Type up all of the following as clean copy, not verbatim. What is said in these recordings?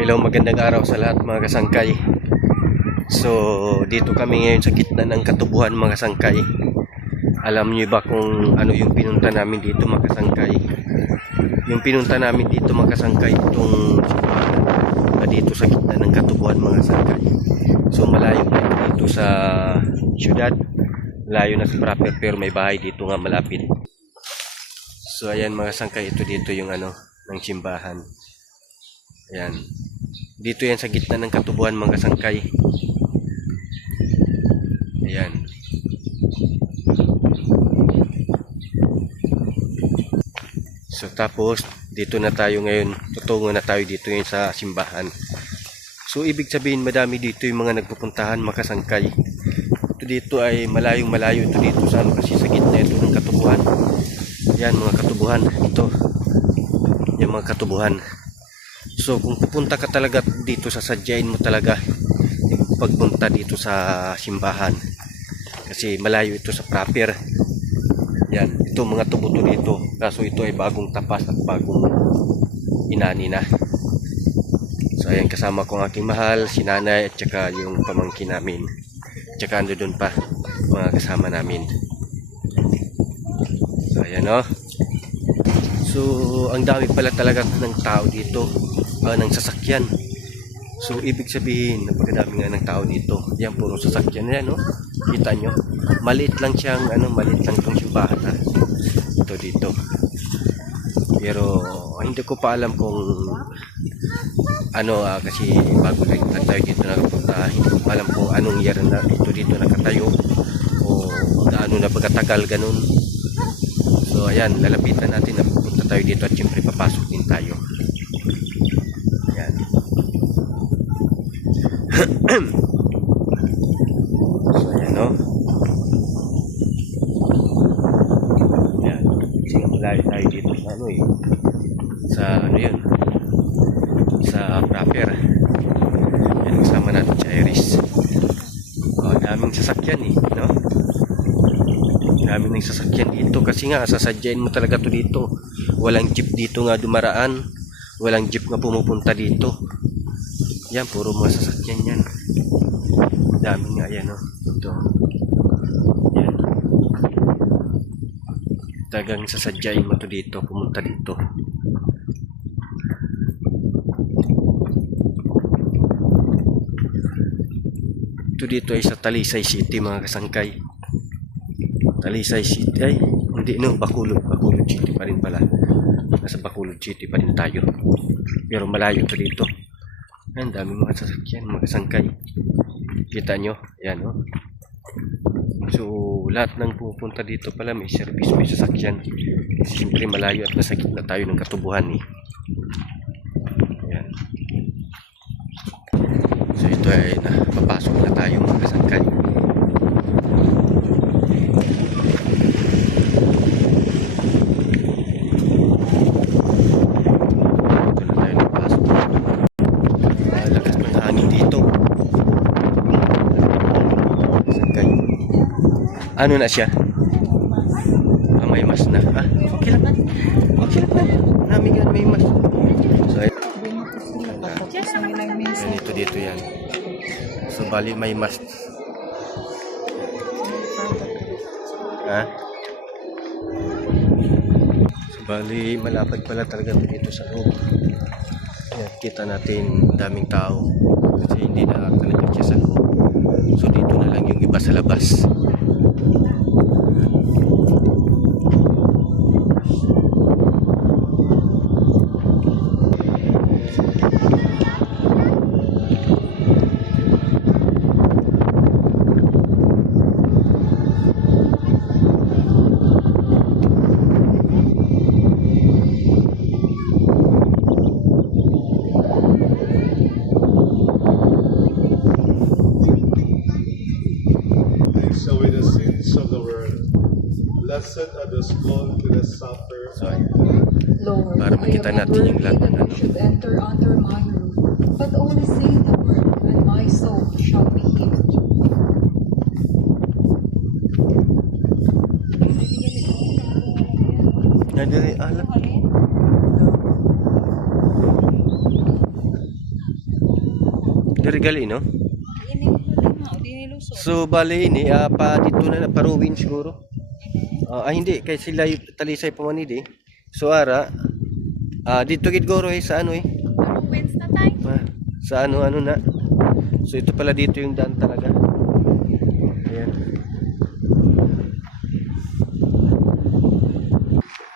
Hello, magandang araw sa lahat mga kasangkay. So, dito kami ngayon sa gitna ng katubuhan mga kasangkay. Alam niyo ba kung ano yung pinunta namin dito mga kasangkay? Yung pinunta namin dito mga kasangkay, itong dito sa gitna ng katubuhan mga kasangkay. So, malayo na dito sa syudad. Layo na sa proper pero may bahay dito nga malapit. So, ayan mga kasangkay, ito dito yung ano ng simbahan. Ayan. Dito yan sa gitna ng katubuhan mga kasangkay. Ayan. So tapos dito na tayo ngayon. Tutungo na tayo dito ngayon sa simbahan. So ibig sabihin madami dito yung mga nagpupuntahan mga kasangkay. Ito dito ay malayong malayo ito dito sa ano kasi sa gitna ito ng katubuhan. Ayan mga katubuhan. Ito. Yung mga katubuhan. So kung pupunta ka talaga dito, sasadyain mo talaga pagpunta dito sa simbahan kasi malayo ito sa proper. Yan, ito mga tubo dito, kaso ito ay bagong tapas at bagong inani na. So ayan, kasama ko ang aking mahal, si nanay at saka yung pamangkin namin, at saka ando doon pa mga kasama namin. So ayan o. So ang dami pala talaga ng tao dito, ng sasakyan. So ibig sabihin napakadami nga ng tao dito. Yan puro sasakyan yan, no? Kita nyo, maliit lang siyang maliit lang tong simbahan ha. Ito dito. Pero hindi ko pa alam kung kasi bago lang tayo dito nakapunta. Hindi ko pa alam kung anong year na ito dito nakatayo o gaano na pagkatagal ganun. So ayan, lalapitan natin na pupunta tayo dito at siyempre papasok din tayo. Ayan. So ayan o. Ayan. Sige, malayo tayo dito sa yun. Sa proper. Ayan, kasama natin si Iris. Daming sasakyan no? Daming sasakyan dito kasi nga sasadyain mo talaga to dito. Walang jeep dito nga dumaraan, walang jeep nga pumupunta dito. Yan, puro mga sasakyan yan. Dami nga yan ito. Yan. Talagang sasadyain mo to dito, pumunta dito. Ito dito ay sa Talisay City mga kasangkay. Talisay City ay hindi Bacolod City pa rin pala. Nasa Bacolod City pa rin tayo. Pero malayo to dito. Ang dami mga sasakyan, mga kasangkay. Kita nyo, yan So lahat ng pupunta dito pala may service, may sasakyan. Siyempre malayo at nasa gitna tayo ng katubuhan Yan. So ito ay papasok na tayo mga kasangkay. Ano na siya? May mas na. Okay lang. Okay lang. Namin yan, may mas. So, dito yan. So, bali may mas. So, bali malapad pala talaga dito sa loob. Yan, kita natin daming tao. Kasi hindi na talaga siya sa loob. So, dito na lang yung iba sa labas. Away the sins of the world. Blessed are the small to the supper. Lord, para makita natin yung lahat ng should enter under my roof, but only say the word, and my soul shall be healed. Nadiri alam. Diri gali no. Ini problema, o di nilusot. So bali ini pa dito na paruwin siguro. Hindi kay sila talisay pa man di. So ara dito gid goro sa ano Ano wins na tayo? sa ano na. So ito pala dito yung daan talaga. Ayan.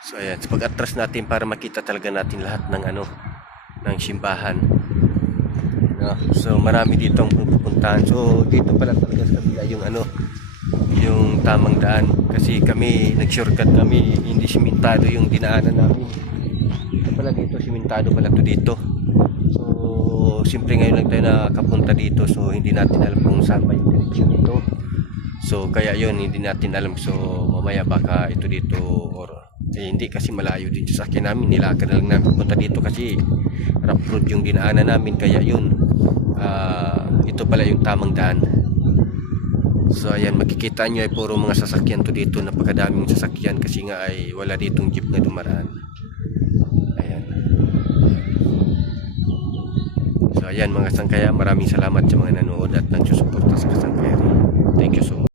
So ayan, so pag-atras natin para makita talaga natin lahat ng ano ng simbahan. No? So marami dito ang pupuntahan. So dito pala talaga sa kabila yung ano yung tamang daan kasi kami nag-shortcut kami, hindi simentado yung dinaanan namin. Ito pala dito, simentado pala to dito. So siyempre ngayon lang tayo nakapunta dito, so hindi natin alam kung saan ba yung direksyon dito. So kaya yun, hindi natin alam. So mamaya baka ito dito or hindi kasi malayo din sa akin namin, nilakad na lang namin punta dito kasi rough road yung dinaanan namin. Kaya yun, ito pala yung tamang daan. So ayan, makikita nyo ay puro mga sasakyan to dito, napakadaming sasakyan kasi nga ay wala ditong jeep na dumaraan. Ayan. So ayan mga sangkaya, maraming salamat sa mga nanood at nagsusuporta sa Kasangkaya. Thank you so much.